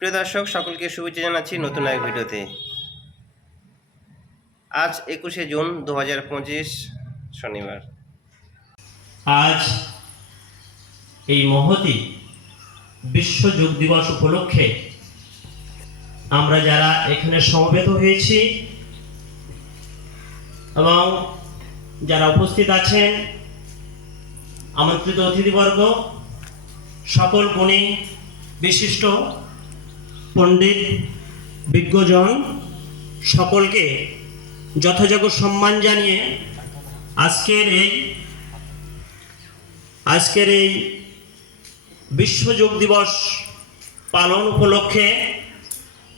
প্রিয় দর্শক, সকলকে শুভেচ্ছা জানাচ্ছি নতুন এক ভিডিওতে। আজ একুশে জুন দু হাজার পঁচিশ, শনিবার। আজ এই মহতি বিশ্ব যোগ দিবস উপলক্ষে আমরা যারা এখানে সমবেত হয়েছি এবং যারা উপস্থিত আছেন, আমন্ত্রিত অতিথিবর্গ, সকল গুণী বিশিষ্ট পণ্ডিত বিজ্ঞজন সকলকে যথাযোগ্য সম্মান জানিয়ে আজকের এই আজকের এই বিশ্ব যোগ দিবস পালন উপলক্ষে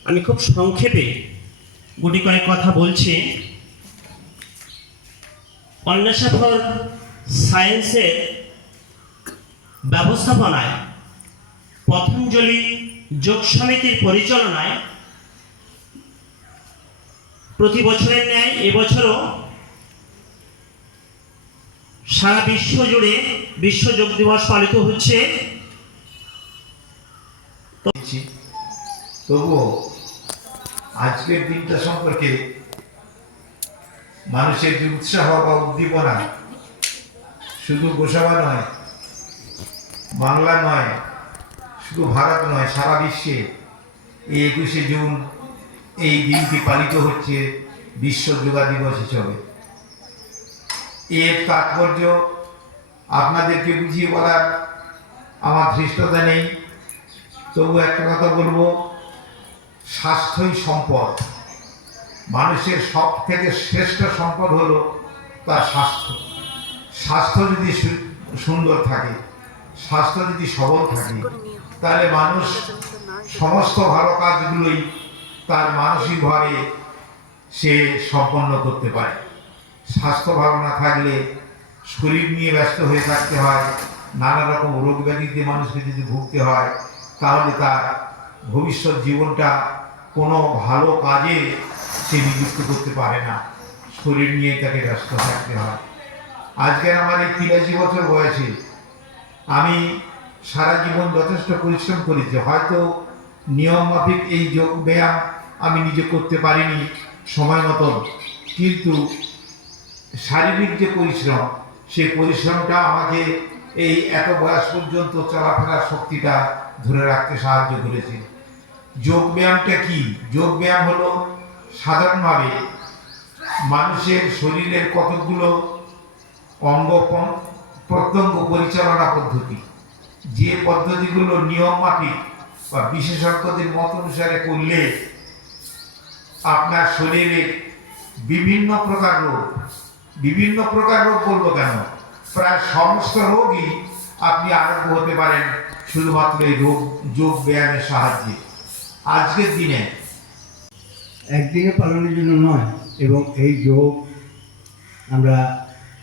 আমি খুব সংক্ষেপে গুটি কয়েক কথা বলছি। অন্বেষাফল সায়েন্সের ব্যবস্থাপনায় পতঞ্জলি যোগ সমিতির পরিচালনায় প্রতি বছরের ন্যায় এবছরও সারা বিশ্ব জুড়ে বিশ্ব যোগ দিবস পালিত হচ্ছে। তবুও আজকের দিনটা সম্পর্কে মানুষের যে উৎসাহ বা উদ্দীপনা, শুধু গোসাবা নয়, বাংলা নয় শুধু ভারত নয়, সারা বিশ্বে এই একুশে জুন এই দিনটি পালিত হচ্ছে, বিশ্ব যোগা দিবস হিসেবে। এর তাৎপর্য আপনাদেরকে বুঝিয়ে বলার আমার ধৃষ্টতা নেই। তবু একটা কথা বলব, স্বাস্থ্যই সম্পদ। মানুষের সব থেকে শ্রেষ্ঠ সম্পদ হলো তার স্বাস্থ্য। স্বাস্থ্য যদি সুন্দর থাকে, স্বাস্থ্য যদি সবল থাকে তাহলে মানুষ সমস্ত ভালো কাজগুলোই তার মানসিকভাবে সে সম্পন্ন করতে পারে। স্বাস্থ্য ভালো না থাকলে শরীর নিয়ে ব্যস্ত হয়ে থাকতে হয়, নানা রকম রোগ ব্যাধিতে মানুষকে যদি ভুগতে হয়, তাহলে তার ভবিষ্যৎ জীবনটা কোনো ভালো কাজে সে নিযুক্ত করতে পারে না। শরীর নিয়ে তাকে ব্যস্ত থাকতে হয়। আজকের আমার এই তিরাশি বছর বয়সে আমি সারা জীবন যথেষ্ট পরিশ্রম করেছি। হয়তো নিয়ম মাফিক এই যোগ ব্যায়াম আমি নিজে করতে পারিনি সময় মতন। কিন্তু শারীরিক যে পরিশ্রম, সেই পরিশ্রমটা আমাকে এই এত বয়স পর্যন্ত চলাফেরার শক্তিটা ধরে রাখতে সাহায্য করেছে। যোগ ব্যায়ামটা কি? যোগ ব্যায়াম হলো সাধারণভাবে মানুষের শরীরের কতগুলো অঙ্গ প্রত্যঙ্গ পরিচালনা পদ্ধতি। যে পদ্ধতিগুলো নিয়ম মাফিক বা বিশেষজ্ঞদের মত অনুসারে করলে আপনার শরীরে বিভিন্ন প্রকার রোগ, বিভিন্ন প্রকার রোগ বলব কেন? প্রায় সমস্ত রোগই আপনি আরোগ্য হতে পারেন শুধুমাত্র এই রোগ, যোগ ব্যায়ামের সাহায্যে। আজকের দিনে একদিনে পালনের জন্য নয়, এবং এই যোগ আমরা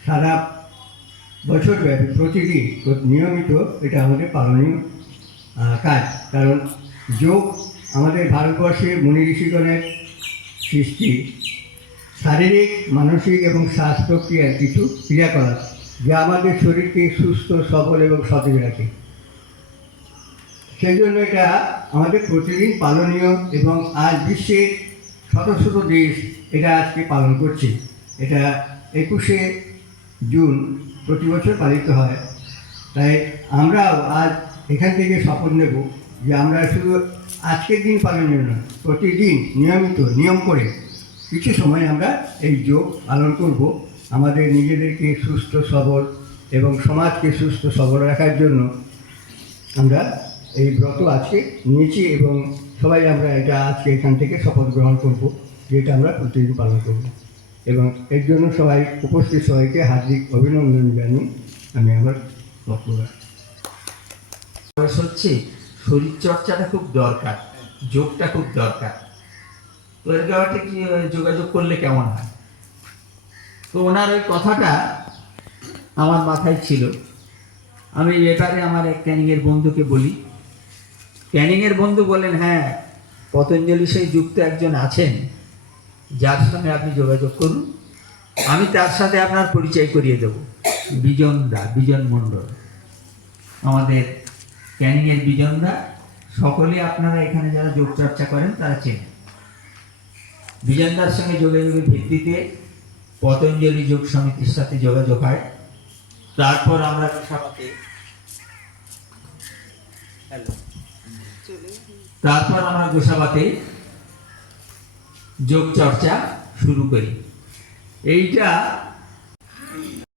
সারা বছর ব্যাপী প্রতিদিন নিয়মিত এটা আমাদের পালনীয় কাজ। কারণ যোগ আমাদের ভারতবর্ষে মুনি ঋষিগণের সৃষ্টি, শারীরিক, মানসিক এবং শ্বাস প্রক্রিয়ার কিছু ক্রিয়াকলাপ যা আমাদের শরীরকে সুস্থ, সবল এবং সতেজ রাখে। সেই জন্য এটা আমাদের প্রতিদিন পালনীয় এবং আজ বিশ্বের শত শত দেশ এটা আজকে পালন করছে। এটা একুশে জুন প্রতি বছর পালিত হয়। তাই আমরাও আজ এখান থেকে শপথ নেব যে আমরা শুধু আজকের দিন পালনের নয়, প্রতিদিন নিয়মিত নিয়ম করে কিছু সময় আমরা এই যোগ পালন করব। আমাদের নিজেদেরকে সুস্থ, সবল এবং সমাজকে সুস্থ, সবল রাখার জন্য আমরা এই ব্রত আজকে নিয়েছি এবং সবাই আমরা এটা আজকে এখান থেকে শপথ গ্রহণ করব, যেটা আমরা প্রতিদিন পালন করব। এবং এর জন্য সবাই উপস্থিত সবাইকে হার্দিক অভিনন্দন জানিয়ে আমি আমার বক্তব্য। বয়স হচ্ছে শরীর চর্চাটা খুব দরকার, যোগটা খুব দরকার। তো এর গাওয়াতে কি যোগাযোগ করলে কেমন হয়? তো ওনার ওই কথাটা আমার মাথায় ছিল। আমি এবারে আমার এক ক্যানিংয়ের বন্ধুকে বলি। ক্যানিংয়ের বন্ধু বলেন হ্যাঁ পতঞ্জলি সেই যুক্ত একজন আছেন। যার সঙ্গে আপনি যোগাযোগ করুন। আমি তার সাথে আপনার পরিচয় করিয়ে দেব। বিজন দা বিজন মণ্ডল। আমাদের ক্যানিংয়ের বিজনরা সকলে আপনারা এখানে যারা যোগ চর্চা করেন তারা চেনেন। বিজেন্দার সঙ্গে যোগাযোগের ভিত্তিতে পতঞ্জলি যোগ সমিতির সাথে যোগাযোগ হয়। তারপর আমরা তারপর আমরা গোসাবাতে যোগ চর্চা শুরু করি। এইটা